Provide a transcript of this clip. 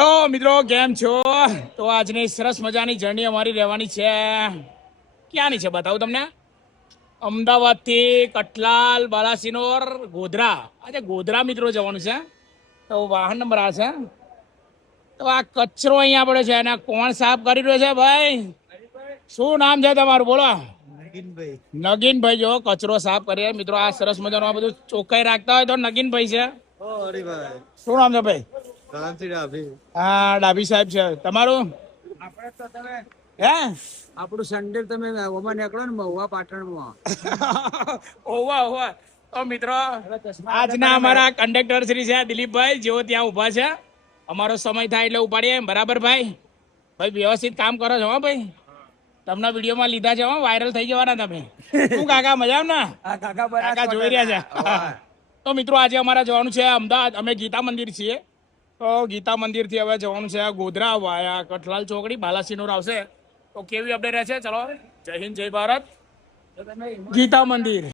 તો મિત્રો કેમ છો? તો આજની સરસ મજાની જર્ની અમારી રહેવાની છે. ક્યાંની છે બતાવું તમને. અમદાવાદથી કટલાલ, બાલાસિનોર, ગોધરા. આજે ગોધરા મિત્રો જવાનું છે. તો વાહન નંબર આ છે. તો આ કચરો અહીંયા પડે છે અને કોણ સાફ કરી રહ્યો છે ભાઈ? શું નામ છે તમારું? બોલો. નગીનભાઈ જો કચરો સાફ કરીએ મિત્રો. આ સરસ મજાનું આ બધું ચોખ્ખાઈ રાખતા હોય તો નગીનભાઈ છે. શું નામ છે ભાઈ? હા, ડાભી સાહેબ છે. તમારું? હે આપણું સંડે તમે ઓમાં નીકળો ને મહુવા પાટણમાં. ઓવા ઓવા. તો મિત્રો આજના અમારા કંડક્ટર શ્રી છે દિલીપભાઈ, જેઓ ત્યાં ઊભા છે. અમારો સમય થાય એટલે ઉપાડીએ. બરાબર ભાઈ? ભાઈ વ્યવસ્થિત કામ કરો છો હો ભાઈ. તમને વિડીયોમાં લીધા છે હો, વાયરલ થઈ જવાના તમે. શું કાકા મજામાં ને? કાકા જોઈ રહ્યા છે. તો મિત્રો આજે અમારે જવાનું છે અમદાવાદ. અમે ગીતા મંદિર છીએ. તો ગીતા મંદિરથી હવે જવાનું છે ગોધરા વાયા કઠલાલ ચોકડી, બાલાસિનોર આવશે. તો કેવી અપડેટ રહેશે? ચલો, જય હિન્દ જય ભારત. ગીતા મંદિર.